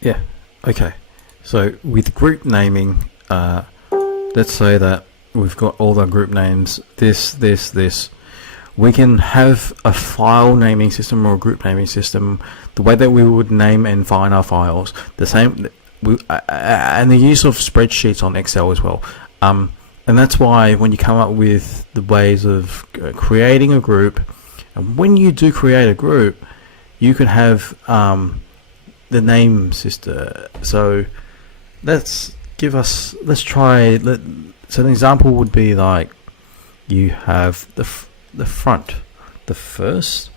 Yeah. Okay. So with group naming, let's say that we've got all the group names. This. We can have a file naming system or a group naming system, the way that we would name and find our files. The same, and the use of spreadsheets on Excel as well. And that's why when you come up with the ways of creating a group, and when you do create a group, you can have the name system. So let's try. So an example would be like you have the front, the first.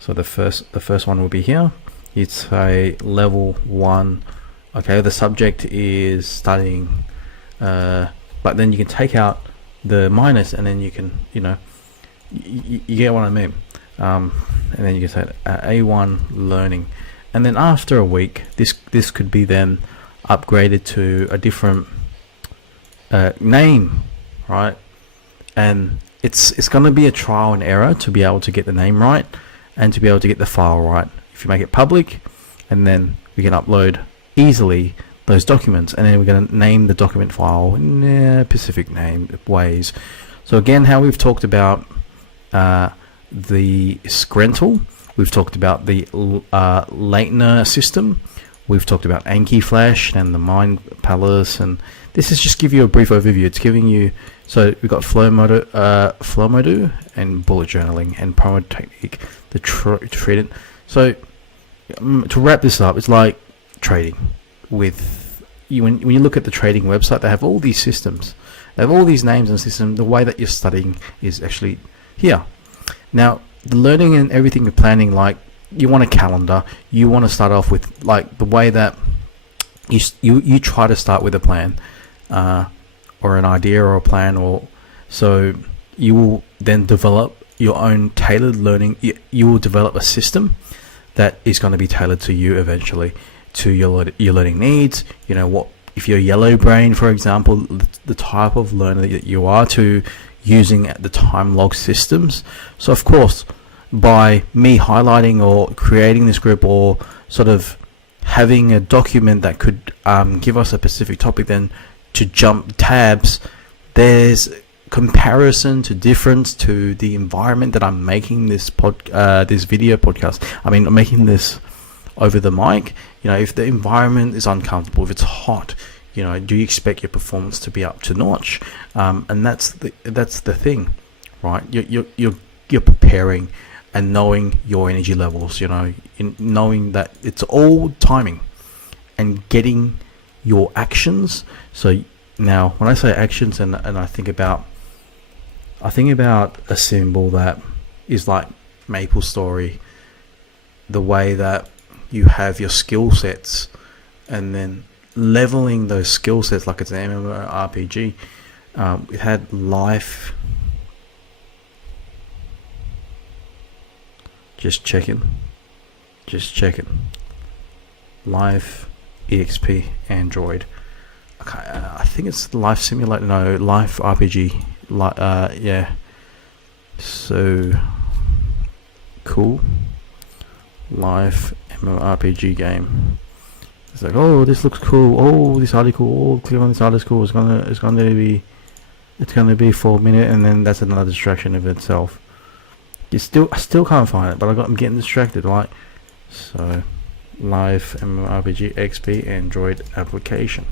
So the first one will be here. It's a level 1. Okay, the subject is studying, but then you can take out the minus, and then you can, you get what I mean. And then you can say A1 learning, and then after a week, this could be then upgraded to a different name, right? And it's going to be a trial and error to be able to get the name right and to be able to get the file right. If you make it public, and then we can upload easily those documents, and then we're going to name the document file in specific name ways. So again, how we've talked about the Scrental, we've talked about the Leitner system, we've talked about Anki Flash and the Mind Palace, and this is just give you a brief overview. It's giving you, so we've got flow mode and bullet journaling and promo technique, the trading. So to wrap this up, it's like trading with you. When you look at the trading website, they have all these systems, they have all these names and systems. The way that you're studying is actually here. Now the learning and everything you're planning, like you want a calendar, you want to start off with like the way that you try to start with a plan, or an idea or a plan, or so you will then develop your own tailored learning. You will develop a system that is going to be tailored to you eventually, to your learning needs. You know what, if you're yellow brain, for example, the type of learner that you are, to using the time log systems. So of course, by me highlighting or creating this group, or sort of having a document that could give us a specific topic, then to jump tabs, there's comparison to difference to the environment that I'm making this this video podcast. I mean, I'm making this over the mic. If the environment is uncomfortable, if it's hot, do you expect your performance to be up to notch? And that's the thing, right? You're preparing and knowing your energy levels, knowing that it's all timing and getting your actions. So now when I say actions, and I think about a symbol that is like Maple Story, the way that you have your skill sets, and then leveling those skill sets like it's an MMORPG. It had life. Just checking. Life, EXP, Android. Okay, I think it's Life Simulator. No, Life RPG. Yeah. So cool. Life MMORPG game. It's like, oh, this looks cool. Oh, this article. Oh, click on this article. It's gonna be 4 minutes, and then that's another distraction of itself. I still can't find it, but I'm getting distracted, right? So, Live MMORPG XP Android application.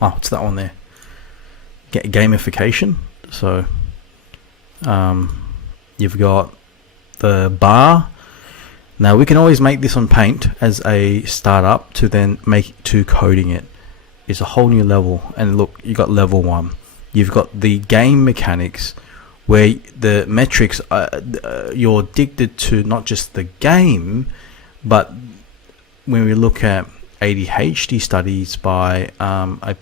Oh, it's that one there. Gamification. So, you've got the bar. Now we can always make this on Paint as a startup to then make to coding it. It's a whole new level. And look, you got level 1. You've got the game mechanics, where the metrics you're addicted to not just the game, but when we look at ADHD studies by a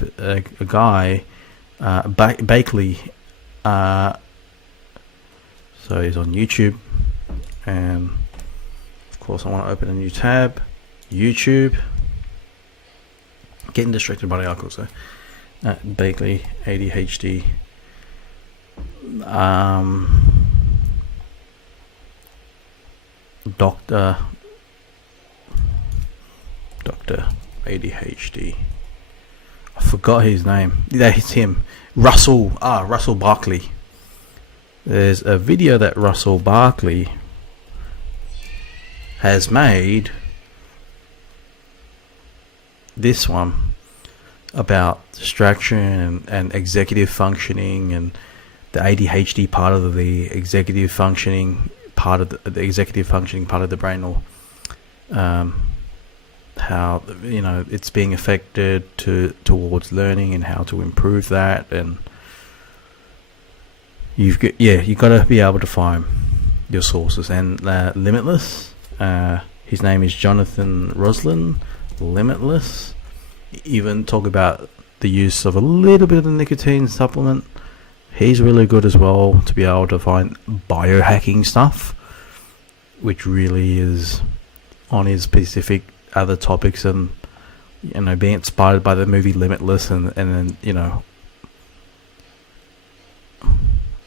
guy, Bakley, so he's on YouTube, and of course I want to open a new tab, YouTube, getting distracted by the articles though. Bakley, ADHD, Dr. Dr. ADHD. I forgot his name. That's him. Russell Barkley. There's a video that Russell Barkley has made. This one about distraction and executive functioning, and the ADHD part of the executive functioning part of the executive functioning part of the brain, or how it's being affected towards learning and how to improve that. And you got to be able to find your sources. And Limitless, his name is Jonathan Roslin. Limitless even talk about the use of a little bit of the nicotine supplement. He's really good as well to be able to find biohacking stuff, which really is on his specific other topics, and being inspired by the movie Limitless, and then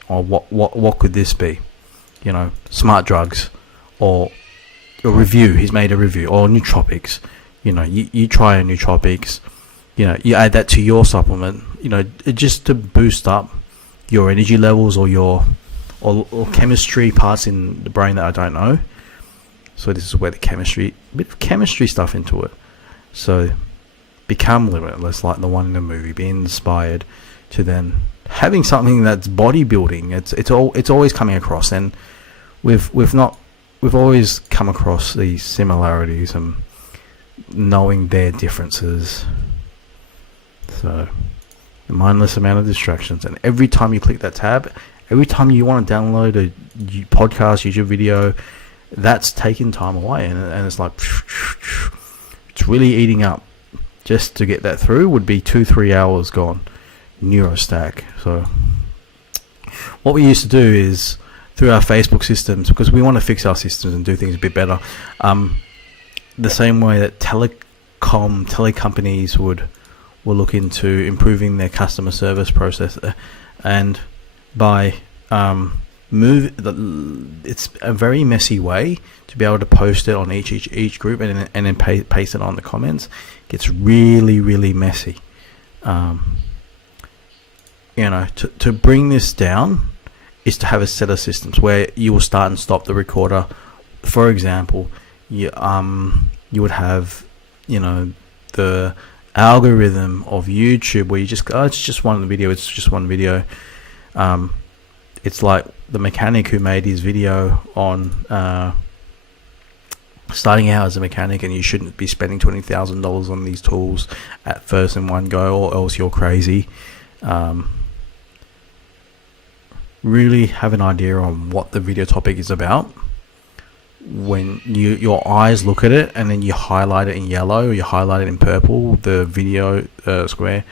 or what could this be? Smart drugs, or a review. He's made a review, or nootropics. You try a nootropics, you add that to your supplement, just to boost up your energy levels, or your or chemistry parts in the brain that I don't know. So this is where the bit of chemistry stuff into it. So become limitless, like the one in the movie. Be inspired to then having something that's bodybuilding. It's always coming across, and we've always come across these similarities and knowing their differences. So the mindless amount of distractions, and every time you click that tab, every time you want to download a podcast, YouTube video, that's taking time away, and it's like it's really eating up. Just to get that through would be 2-3 hours gone. Neurostack. So what we used to do is, through our Facebook systems, because we want to fix our systems and do things a bit better, the same way that telecompanies will look into improving their customer service process, and by it's a very messy way to be able to post it on each group, and then paste it on the comments. It gets really, really messy. To bring this down is to have a set of systems where you will start and stop the recorder. For example, you would have the algorithm of YouTube where you just go, it's just one video. It's like the mechanic who made his video on starting out as a mechanic, and you shouldn't be spending $20,000 on these tools at first in one go, or else you're crazy. Really have an idea on what the video topic is about. When your eyes look at it, and then you highlight it in yellow, or you highlight it in purple, the video square,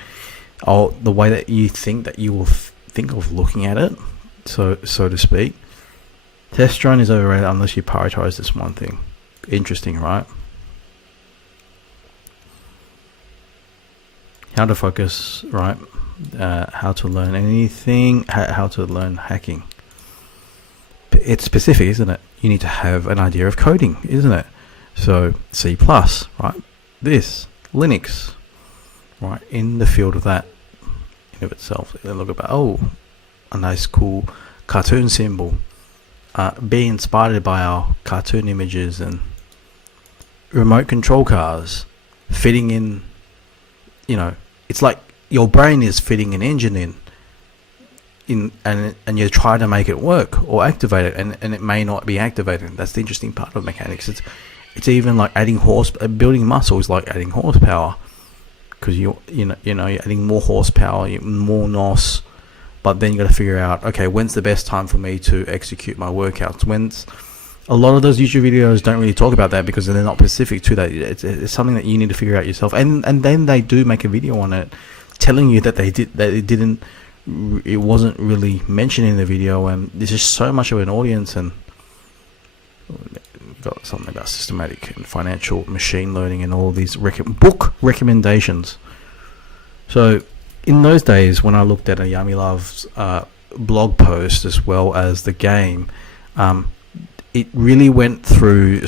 or the way that you think that you will think of looking at it, so to speak. Testosterone is overrated unless you prioritize this one thing. Interesting, right? How to focus, right? How to learn anything, how to learn hacking. It's specific, isn't it? You need to have an idea of coding, isn't it? So C+, right? This, Linux, right? In the field of that, in of itself. Then look about, a nice cool cartoon symbol. Be inspired by our cartoon images, and remote control cars fitting in. It's like your brain is fitting an engine and you're trying to make it work or activate it, and it may not be activated. That's the interesting part of mechanics. It's even like adding building muscle is like adding horsepower, because you're adding more horsepower, more NOS. But then you got to figure out, okay, when's the best time for me to execute my workouts? A lot of those YouTube videos don't really talk about that because they're not specific to that. It's something that you need to figure out yourself. And then they do make a video on it, telling you that it wasn't really mentioned in the video, and there's just so much of an audience. And got something about systematic and financial machine learning and all these book recommendations. So in those days, when I looked at a Yummy Love's blog post as well as the game, it really went through